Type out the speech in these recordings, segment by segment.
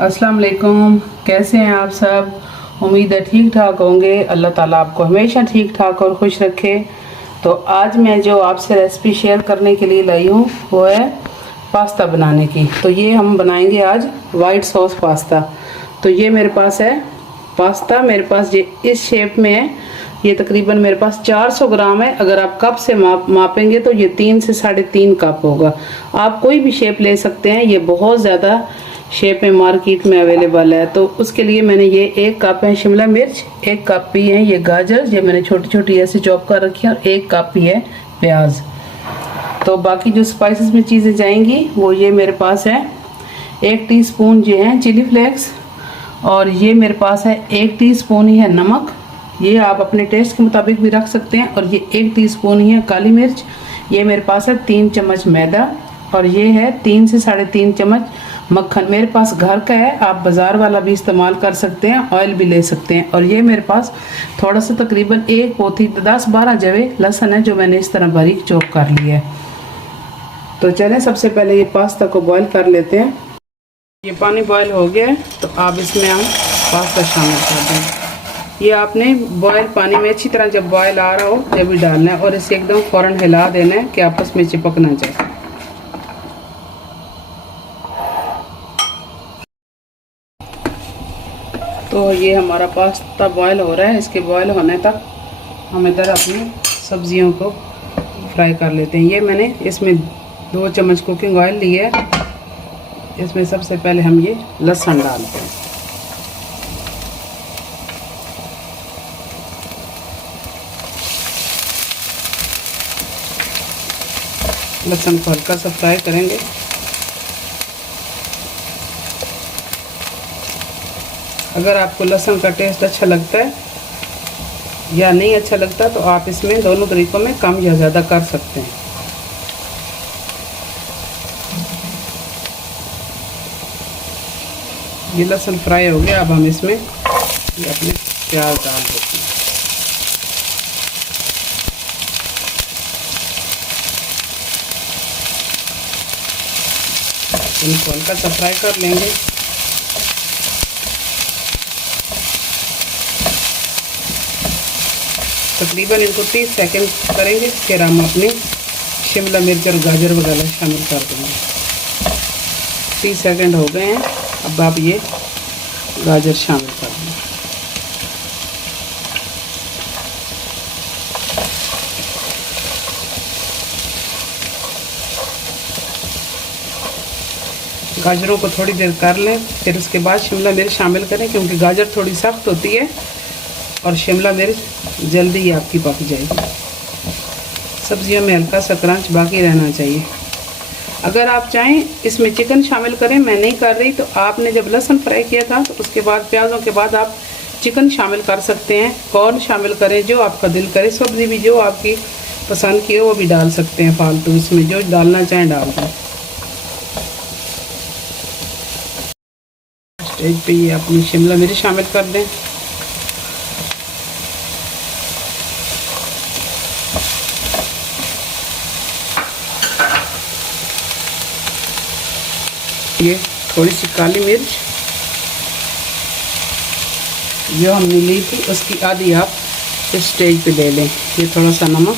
अस्सलाम वालेकुम। कैसे हैं आप सब? उम्मीद है ठीक ठाक होंगे। अल्लाह ताला आपको हमेशा ठीक ठाक और खुश रखे। तो आज मैं जो आपसे रेसिपी शेयर करने के लिए लाई हूँ वो है पास्ता बनाने की। तो ये हम बनाएंगे आज वाइट सॉस पास्ता। तो ये मेरे पास है पास्ता, मेरे पास ये इस शेप में है। ये तकरीबन मेरे पास 400 ग्राम है। अगर आप कप से मापेंगे तो ये 3 से 3.5 कप होगा। आप कोई भी शेप ले सकते हैं, ये बहुत ज़्यादा शेप में मार्केट में अवेलेबल है। तो उसके लिए मैंने ये 1 कप है शिमला मिर्च, 1 कप ही है ये गाजर, ये मैंने छोटी छोटी ऐसे चॉप कर रखी है, और 1 कप ही है प्याज। तो बाकी जो स्पाइसेस में चीज़ें जाएंगी वो ये मेरे पास है 1 टीस्पून ये है चिली फ्लेक्स, और ये मेरे पास है 1 टीस्पून ही है नमक। ये आप अपने टेस्ट के मुताबिक भी रख सकते हैं। और ये 1 टीस्पून ही है काली मिर्च। ये मेरे पास है 3 चम्मच मैदा, और ये है 3 से 3.5 चम्मच मक्खन। मेरे पास घर का है, आप बाज़ार वाला भी इस्तेमाल कर सकते हैं, ऑयल भी ले सकते हैं। और ये मेरे पास थोड़ा सा तकरीबन 1 पोथी 10-12 जवे लहसुन है, जो मैंने इस तरह बारीक चॉप कर लिया है। तो चलें सबसे पहले ये पास्ता को बॉईल कर लेते हैं। ये पानी बॉईल हो गया है, तो आप इसमें हम पास्ता शामिल कर दें। ये आपने बॉयल पानी में अच्छी तरह जब बॉयल आ रहा हो जब भी डालना है, और इसे एकदम फ़ौरन हिला देना है कि आपस में चिपक ना जाए। तो ये हमारा पास्ता बॉयल हो रहा है। इसके बॉयल होने तक हम इधर अपनी सब्जियों को फ्राई कर लेते हैं। ये मैंने इसमें 2 चम्मच कुकिंग ऑयल लिया है। इसमें सबसे पहले हम ये लहसुन डालते हैं। लहसुन को हल्का सा फ्राई करेंगे। अगर आपको लहसुन का टेस्ट अच्छा लगता है या नहीं अच्छा लगता तो आप इसमें दोनों तरीक़ों में कम या ज़्यादा कर सकते हैं। ये लहसुन फ्राई हो गया। अब हम इसमें ये अपने प्याज डाल देते हैं। इनको हल्का सा फ्राई कर लेंगे। तकरीबन इनको 30 सेकंड करेंगे, फिर हम अपने शिमला मिर्च और गाजर वगैरह शामिल कर देंगे। 30 सेकंड हो गए हैं। अब आप ये गाजर शामिल कर दें। गाजरों को थोड़ी देर कर लें, फिर उसके बाद शिमला मिर्च शामिल करें, क्योंकि गाजर थोड़ी सख्त होती है और शिमला मिर्च जल्दी ही आपकी पक जाएगी। सब्जियों में हल्का सा क्रंच बाकी रहना चाहिए। अगर आप चाहें इसमें चिकन शामिल करें, मैं नहीं कर रही। तो आपने जब लहसुन फ्राई किया था तो उसके बाद प्याज़ों के बाद आप चिकन शामिल कर सकते हैं, कॉर्न शामिल करें, जो आपका दिल करे। सब्ज़ी भी जो आपकी पसंद की हो वो भी डाल सकते हैं फालतू, इसमें जो डालना चाहें डाल दें। स्टेज पे ये अपनी शिमला मिर्च शामिल कर दें। ये थोड़ी सी काली मिर्च जो हमने ली थी उसकी आधी आप इस स्टेज पे ले लें। ये थोड़ा सा नमक,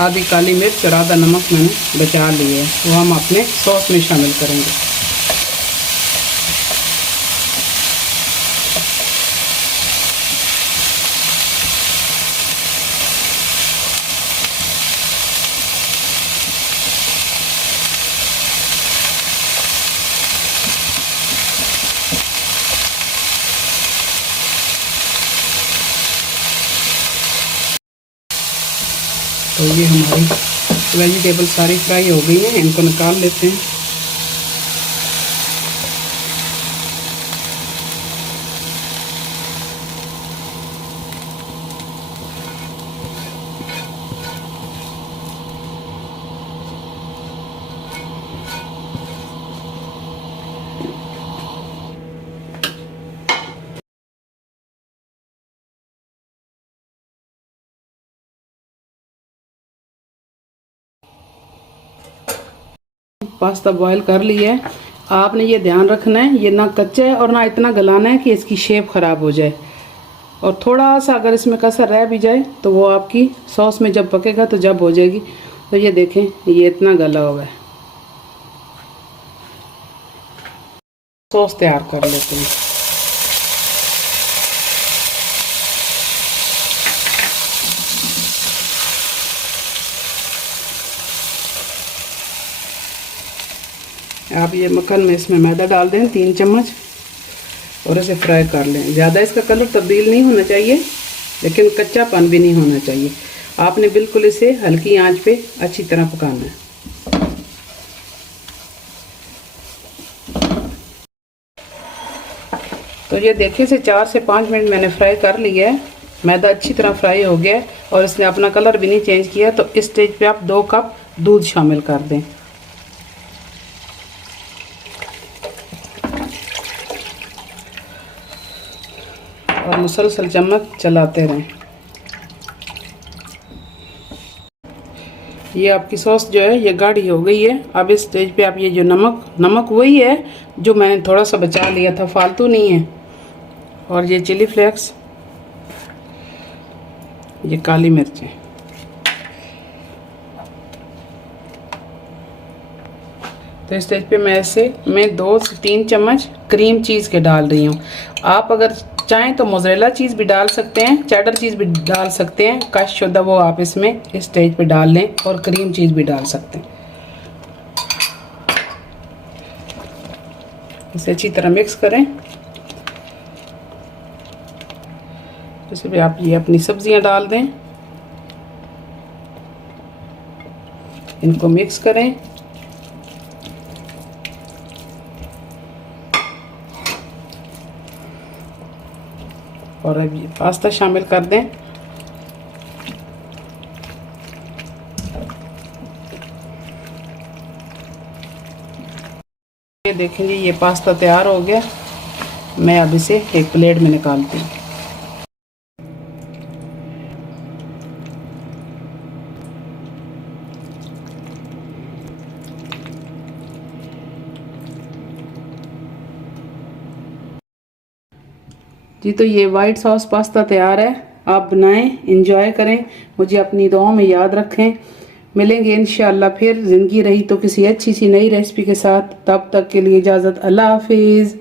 आधी काली मिर्च और आधा नमक मैंने बचा लिए है, वो हम अपने सॉस में शामिल करेंगे। तो ये हमारी वेजिटेबल सारी फ्राई हो गई हैं, इनको निकाल लेते हैं। पास्ता बॉईल कर लिया है। आपने ये ध्यान रखना है ये ना कच्चा है और ना इतना गलाना है कि इसकी शेप ख़राब हो जाए। और थोड़ा सा अगर इसमें कसर रह भी जाए तो वो आपकी सॉस में जब पकेगा तो जब हो जाएगी। तो ये देखें ये इतना गला हुआ है। सॉस तैयार कर लेते हैं। आप ये मक्खन में इसमें मैदा डाल दें 3 चम्मच और इसे फ्राई कर लें। ज़्यादा इसका कलर तब्दील नहीं होना चाहिए लेकिन कच्चापन भी नहीं होना चाहिए। आपने बिल्कुल इसे हल्की आंच पे अच्छी तरह पकाना है। तो ये देखिए इसे 4 से 5 मिनट मैंने फ्राई कर लिया है। मैदा अच्छी तरह फ्राई हो गया है और इसने अपना कलर भी नहीं चेंज किया। तो इस स्टेज पे आप 2 कप दूध शामिल कर दें। और मुसलसल चम्मच चलाते रहें। ये आपकी सॉस जो है ये गाढ़ी हो गई है। अब इस स्टेज पे आप ये जो नमक वही है जो मैंने थोड़ा सा बचा लिया था, फालतू नहीं है। और ये चिली फ्लेक्स, ये काली मिर्चें। तो इस स्टेज पे मैं 2 से 3 चम्मच क्रीम चीज़ के डाल रही हूँ। आप अगर चाहें तो मोज़रेला चीज़ भी डाल सकते हैं, चेडर चीज़ भी डाल सकते हैं, कश शुद्धा वो आप इसमें इस स्टेज पे डाल लें। और क्रीम चीज़ भी डाल सकते हैं। इसे अच्छी तरह मिक्स करें। इसमें आप ये अपनी सब्जियां डाल दें, इनको मिक्स करें। और अब ये पास्ता शामिल कर दें। ये देखेंगे ये पास्ता तैयार हो गया। मैं अब इसे एक प्लेट में निकालती हूँ। जी तो ये वाइट सॉस पास्ता तैयार है। आप बनाएं, एंजॉय करें, मुझे अपनी दुआओं में याद रखें। मिलेंगे इंशाअल्लाह फिर, ज़िंदगी रही तो किसी अच्छी सी नई रेसिपी के साथ। तब तक के लिए इजाज़त, अल्लाह हाफिज़।